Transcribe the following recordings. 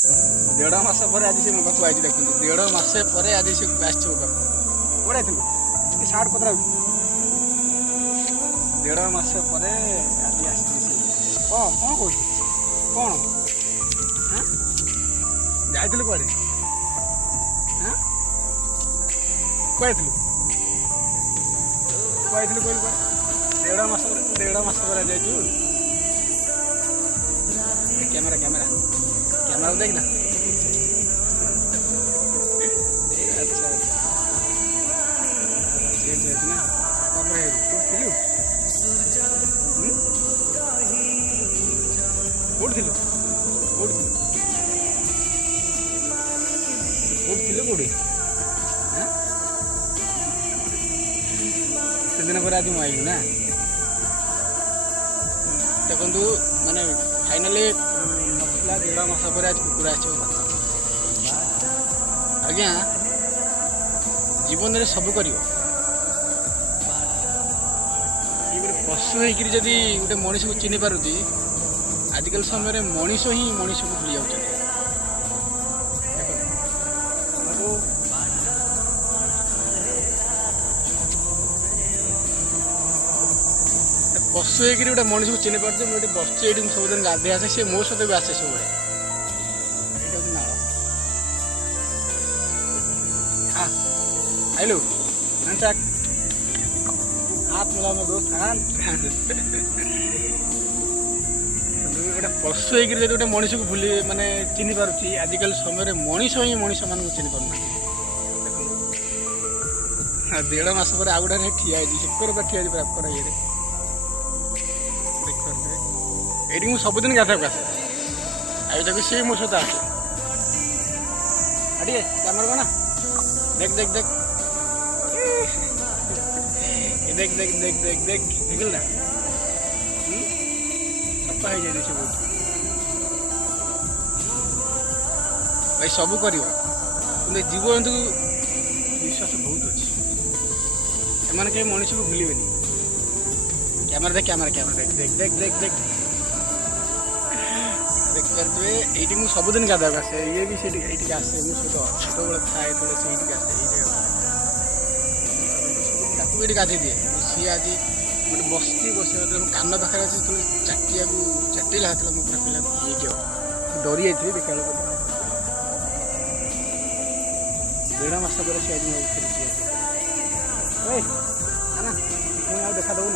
देढ़ मास पर आज से मो पाखु आई देखो देढ़ मास पर आज से आस कौड़े थी सार्ट पत्र देढ़ मास पर आज आस कौन कौन कौन कौन जाइलु कड़े कहे कहलु देढ़ मास पर जाइए कैमरा कैमरा कैमरा देखना अच्छा ना कौटी कौटी से दिन पर आज मुझे आइलु ना देखु माने फाइनाली नसला देढ़ मास पर आज कुकुरा आज्ञा जीवन में सब कर पशु होकर जदि गोटे मनीष को चिन्ह पारुची आजिकल समय मनीष ही मनीष को भूली जाऊँ पशु होकर गोटे मनीष को चिन्ह पार्टी मुझे बस ये सबुदिन गाधे आसे सी मो सहित भी आसे सब आइलु हाथ मिला मो दोस्त गोटे पशु होकर गोटे मनीष को भूली माने चिन्ह पारुची आजिकल समय मनीष ही मनीष मान चिन्ह पारना देढ़ मास पर आउ गोटे ठिया शुक्र ठिया प्राप्त ये ये सबुदिन गाधक आसे आई तक सी मो सहित आसे अरे कैमरा बना देख देख देख देख देख देख देख देख देखल ना सफा हो जाए बहुत भाई सब कर जीव जंतु विश्वास बहुत अच्छी एम कहीं मनुष्य को भूल कैमरा देख कैमरा कैमरा देख देख देख देख देख देखिए ये सबुदिन गाधक आसे ये भी ये आसे छोट बड़े थाए से आसे ये गाधे दिए सी आज गोटे बस्ती बस कान पाखे चाटिया चाटिला हाथ मो पूरा पिला ये क्यों डरी जाइए देखा देढ़ मास पर सी आज ना पुणी आ देखा दबुन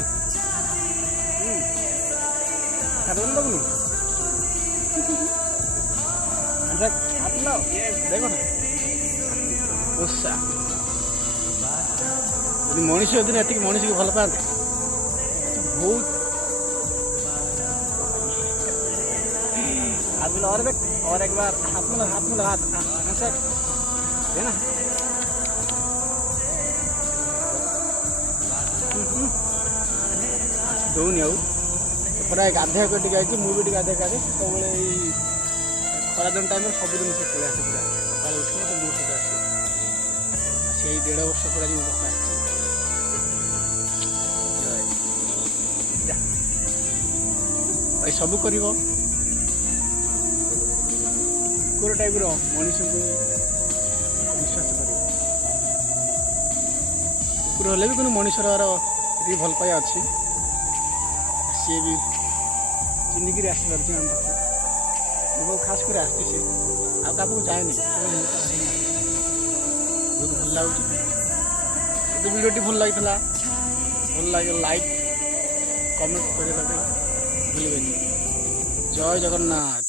देखा दबुन दबुन हाथ लाओ ये देखो ना गुस्सा मनीष दिन एति मनीष को भल पाते बहुत हाथ मिला और देख और एक बार हाथ मिला हाथ है ना दौनी आउ पूरा गाधे टे मुझे गाधे गाधे सब खरा दिन टाइम सबुदिन से पलि आसे पूरा सकाल उठ तो मो सहित आसे से 1.5 वर्ष पर आज पका भाई सब कर कुकुर टाइप मनीष को विश्वास कर कुकुर हेल्ले भी मनीषर ये भल पाया अच्छी सी भी चिन्हिक आसपार आम पाख खास कर आसती सी आपको चाहे बहुत भल लगे भिडियो भल लगी भल लगे लाइक कमेंट कर भूल जय जगन्नाथ।